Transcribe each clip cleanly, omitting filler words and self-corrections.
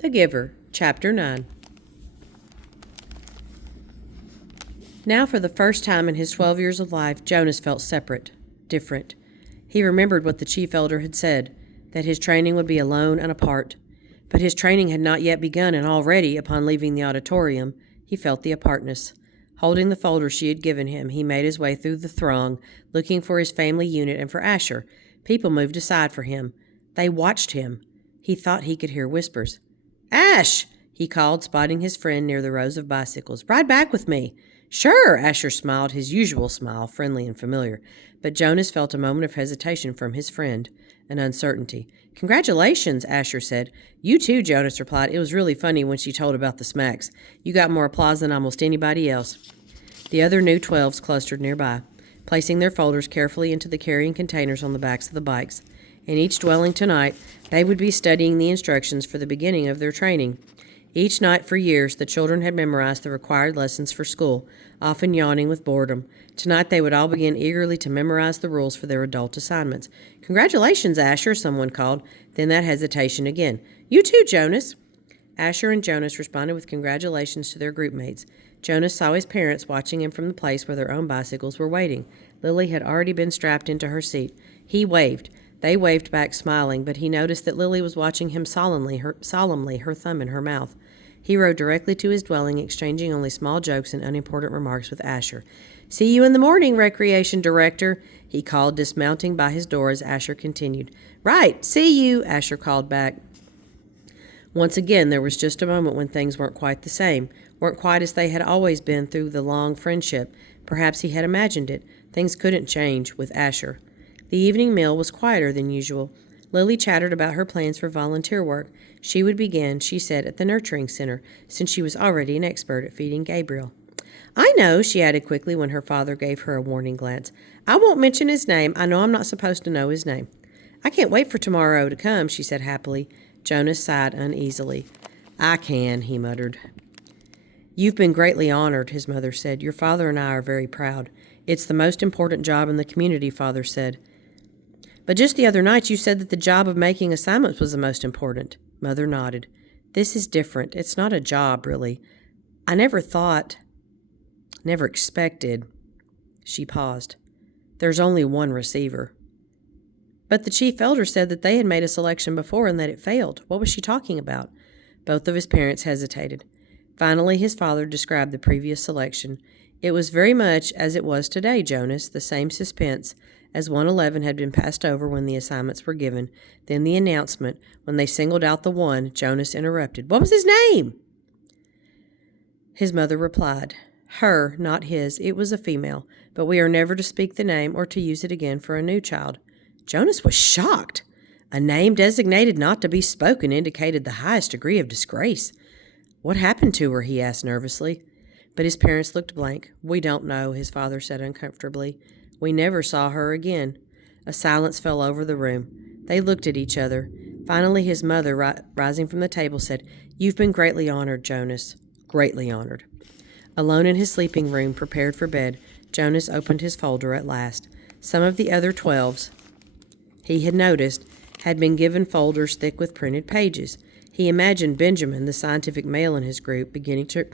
The Giver, Chapter 9. Now, for the first time in his 12 years of life, Jonas felt separate, different. He remembered what the chief elder had said, that his training would be alone and apart. But his training had not yet begun, and already, upon leaving the auditorium, he felt the apartness. Holding the folder she had given him, he made his way through the throng, looking for his family unit and for Asher. People moved aside for him. They watched him. He thought he could hear whispers. "Ash!" he called, spotting his friend near the rows of bicycles. "Ride back with me." "Sure," Asher smiled, his usual smile, friendly and familiar. But Jonas felt a moment of hesitation from his friend, an uncertainty. "Congratulations," Asher said. "You too," Jonas replied. "It was really funny when she told about the smacks. You got more applause than almost anybody else." The other new 12s clustered nearby, placing their folders carefully into the carrying containers on the backs of the bikes. In each dwelling tonight, they would be studying the instructions for the beginning of their training. Each night for years, the children had memorized the required lessons for school, often yawning with boredom. Tonight, they would all begin eagerly to memorize the rules for their adult assignments. "Congratulations, Asher," someone called. Then that hesitation again. "You too, Jonas." Asher and Jonas responded with congratulations to their group mates. Jonas saw his parents watching him from the place where their own bicycles were waiting. Lily had already been strapped into her seat. He waved. They waved back, smiling, but he noticed that Lily was watching him solemnly, her thumb in her mouth. He rode directly to his dwelling, exchanging only small jokes and unimportant remarks with Asher. "See you in the morning, Recreation Director," he called, dismounting by his door as Asher continued. "Right, see you," Asher called back. Once again, there was just a moment when things weren't quite the same, weren't quite as they had always been through the long friendship. Perhaps he had imagined it. Things couldn't change with Asher. The evening meal was quieter than usual. Lily chattered about her plans for volunteer work. She would begin, she said, at the nurturing center, since she was already an expert at feeding Gabriel. "I know," she added quickly when her father gave her a warning glance. "I won't mention his name. I know I'm not supposed to know his name." "I can't wait for tomorrow to come," she said happily. Jonas sighed uneasily. "I can," he muttered. "You've been greatly honored," his mother said. "Your father and I are very proud. It's the most important job in the community," Father said. "But just the other night you said that the job of making assignments was the most important." Mother nodded. "This is different. It's not a job, really. I never expected." She paused. "There's only one receiver." "But the chief elder said that they had made a selection before and that it failed. What was she talking about?" Both of his parents hesitated. Finally, his father described the previous selection. "It was very much as it was today, Jonas, the same suspense, as 111 had been passed over when the assignments were given. Then the announcement, when they singled out the one," Jonas interrupted. "What was his name?" His mother replied. "Her, not his. It was a female, but we are never to speak the name or to use it again for a new child." Jonas was shocked. A name designated not to be spoken indicated the highest degree of disgrace. "What happened to her?" he asked nervously. But his parents looked blank. "We don't know," his father said uncomfortably. "We never saw her again." A silence fell over the room. They looked at each other. Finally, his mother, rising from the table, said, "You've been greatly honored, Jonas." "Greatly honored." Alone in his sleeping room, prepared for bed, Jonas opened his folder at last. Some of the other 12s, he had noticed, had been given folders thick with printed pages. He imagined Benjamin, the scientific male in his group, beginning to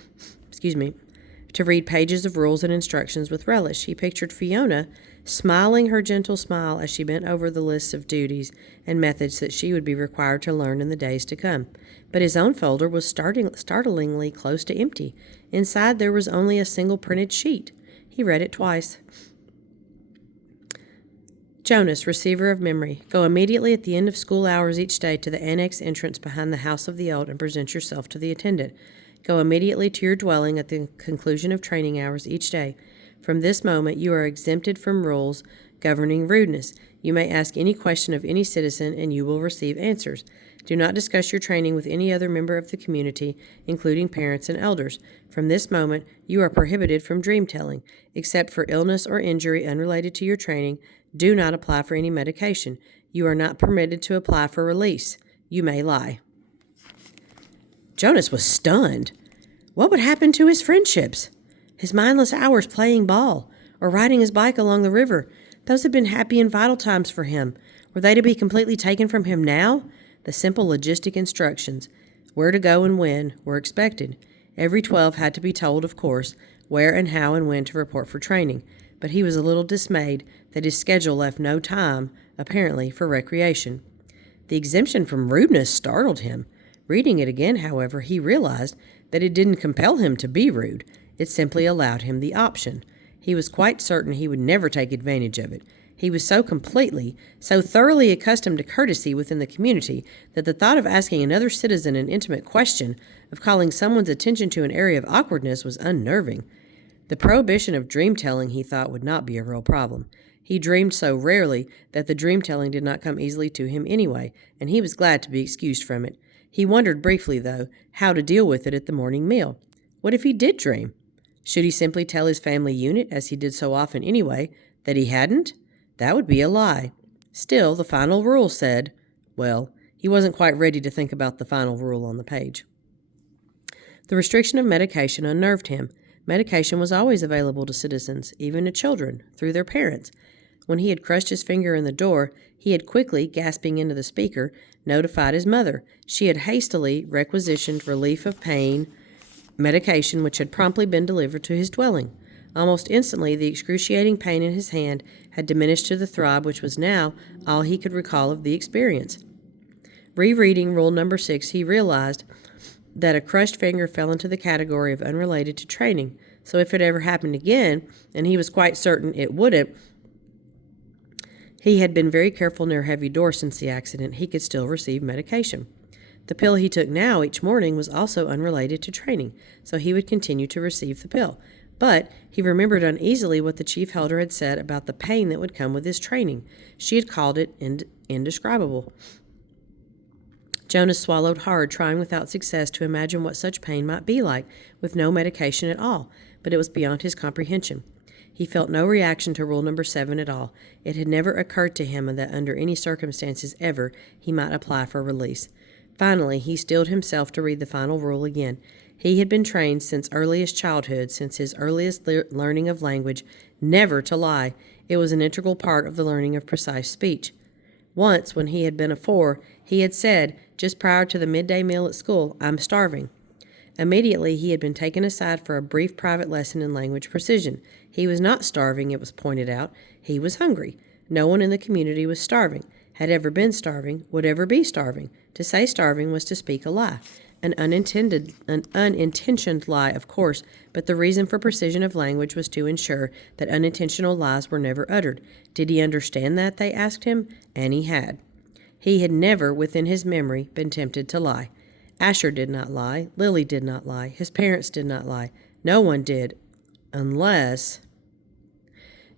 read pages of rules and instructions with relish. He pictured Fiona smiling her gentle smile as she bent over the lists of duties and methods that she would be required to learn in the days to come. But his own folder was startlingly close to empty. Inside there was only a single printed sheet. He read it twice. "Jonas, receiver of memory, go immediately at the end of school hours each day to the annex entrance behind the house of the old and present yourself to the attendant. Go immediately to your dwelling at the conclusion of training hours each day. From this moment, you are exempted from rules governing rudeness. You may ask any question of any citizen, and you will receive answers. Do not discuss your training with any other member of the community, including parents and elders. From this moment, you are prohibited from dream telling. Except for illness or injury unrelated to your training, do not apply for any medication. You are not permitted to apply for release. You may lie." Jonas was stunned. What would happen to his friendships? His mindless hours playing ball or riding his bike along the river? Those had been happy and vital times for him. Were they to be completely taken from him now? The simple logistic instructions. Where to go and when were expected. Every 12 had to be told, of course, where and how and when to report for training, but he was a little dismayed that his schedule left no time, apparently, for recreation. The exemption from rudeness startled him. Reading it again, however, he realized that it didn't compel him to be rude. It simply allowed him the option. He was quite certain he would never take advantage of it. He was so thoroughly accustomed to courtesy within the community that the thought of asking another citizen an intimate question, of calling someone's attention to an area of awkwardness, was unnerving. The prohibition of dream-telling, he thought, would not be a real problem. He dreamed so rarely that the dream-telling did not come easily to him anyway, and he was glad to be excused from it. He wondered briefly, though, how to deal with it at the morning meal. What if he did dream? Should he simply tell his family unit, as he did so often anyway, that he hadn't? That would be a lie. Still, the final rule said, well, he wasn't quite ready to think about the final rule on the page. The restriction of medication unnerved him. Medication was always available to citizens, even to children, through their parents. When he had crushed his finger in the door, he had quickly, gasping into the speaker, notified his mother. She had hastily requisitioned relief of pain medication which had promptly been delivered to his dwelling. Almost instantly, the excruciating pain in his hand had diminished to the throb which was now all he could recall of the experience. Rereading Rule Number 6, he realized that a crushed finger fell into the category of unrelated to training, so if it ever happened again, and he was quite certain it wouldn't, he had been very careful near heavy doors since the accident, he could still receive medication. The pill he took now each morning was also unrelated to training, so he would continue to receive the pill. But he remembered uneasily what the chief elder had said about the pain that would come with his training. She had called it indescribable. Jonas swallowed hard, trying without success to imagine what such pain might be like, with no medication at all, but it was beyond his comprehension. He felt no reaction to Rule Number 7 at all. It had never occurred to him that under any circumstances ever he might apply for release. Finally, he steeled himself to read the final rule again. He had been trained since earliest childhood, since his earliest learning of language, never to lie. It was an integral part of the learning of precise speech. Once, when he had been a 4, he had said, just prior to the midday meal at school, "I'm starving." Immediately, he had been taken aside for a brief private lesson in language precision. He was not starving, it was pointed out. He was hungry. No one in the community was starving, had ever been starving, would ever be starving. To say starving was to speak a lie. An unintentioned lie, of course, but the reason for precision of language was to ensure that unintentional lies were never uttered. Did he understand that, they asked him? And he had. He had never, within his memory, been tempted to lie. Asher did not lie. Lily did not lie. His parents did not lie. No one did, unless...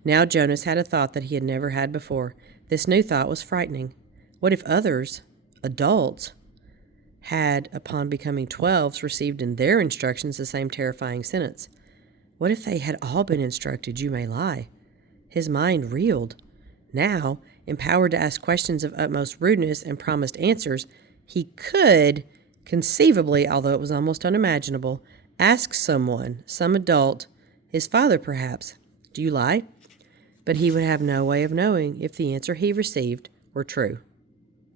Now Jonas had a thought that he had never had before. This new thought was frightening. What if others, adults, had, upon becoming 12s, received in their instructions the same terrifying sentence? What if they had all been instructed, "You may lie"? His mind reeled. Now, empowered to ask questions of utmost rudeness and promised answers, he could, conceivably, although it was almost unimaginable, ask someone, some adult, his father perhaps, "Do you lie?" But he would have no way of knowing if the answer he received were true.